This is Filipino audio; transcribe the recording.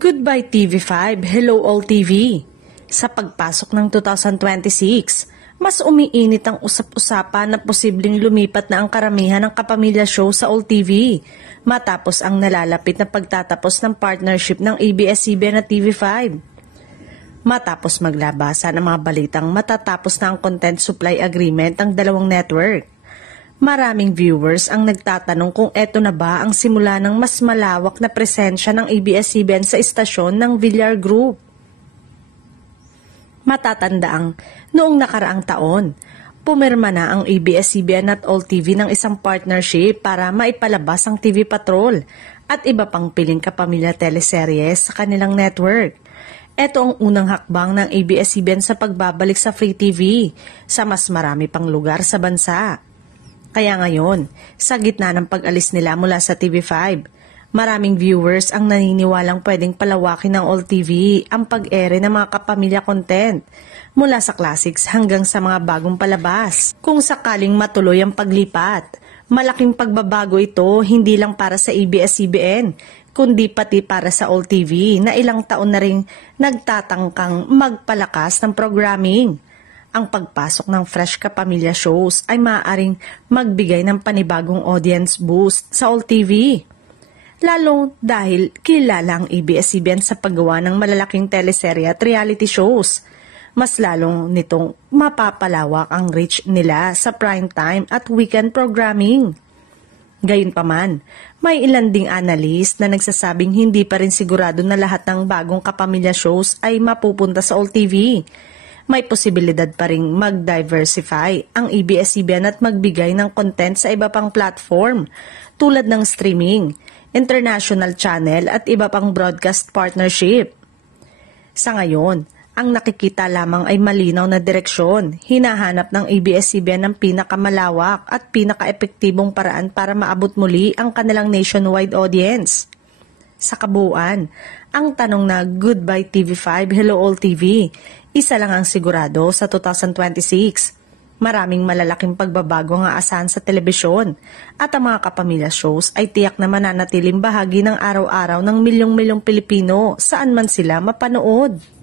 Goodbye TV5, Hello All TV. Sa pagpasok ng 2026, mas umiinit ang usap-usapan na posibleng lumipat na ang karamihan ng kapamilya show sa All TV matapos ang nalalapit na pagtatapos ng partnership ng ABS-CBN at TV5. Matapos maglabasan ng mga balitang matatapos na ang content supply agreement ng dalawang network, maraming viewers ang nagtatanong kung eto na ba ang simula ng mas malawak na presensya ng ABS-CBN sa istasyon ng Villar Group. Matatandaang noong nakaraang taon, pumirma na ang ABS-CBN at All TV ng isang partnership para maipalabas ang TV Patrol at iba pang piling kapamilya teleseryes sa kanilang network. Ito ang unang hakbang ng ABS-CBN sa pagbabalik sa Free TV sa mas marami pang lugar sa bansa. Kaya ngayon, sa gitna ng pag-alis nila mula sa TV5, maraming viewers ang naniniwalang pwedeng palawakin ng All TV ang pag-ere ng mga kapamilya content mula sa classics hanggang sa mga bagong palabas. Kung sakaling matuloy ang paglipat, malaking pagbabago ito hindi lang para sa ABS-CBN, kundi pati para sa All TV na ilang taon na ring nagtatangkang magpalakas ng programming. Ang pagpasok ng fresh kapamilya shows ay maaaring magbigay ng panibagong audience boost sa All TV. Lalo dahil kilala ang ABS-CBN sa paggawa ng malalaking teleserye at reality shows. Mas lalong nitong mapapalawak ang reach nila sa primetime at weekend programming. Gayunpaman, may ilan ding analyst na nagsasabing hindi pa rin sigurado na lahat ng bagong kapamilya shows ay mapupunta sa All TV. May posibilidad pa ring mag-diversify ang ABS-CBN at magbigay ng content sa iba pang platform tulad ng streaming, international channel at iba pang broadcast partnership. Sa ngayon, ang nakikita lamang ay malinaw na direksyon. Hinahanap ng ABS-CBN ang pinakamalawak at pinaka-epektibong paraan para maabot muli ang kanilang nationwide audience. Sa kabuuan, ang tanong na Goodbye TV5, Hello All TV, isa lang ang sigurado sa 2026. Maraming malalaking pagbabago ang aasahan sa telebisyon at ang mga kapamilya shows ay tiyak na mananatiling bahagi ng araw-araw ng milyong-milyong Pilipino saan man sila mapanood.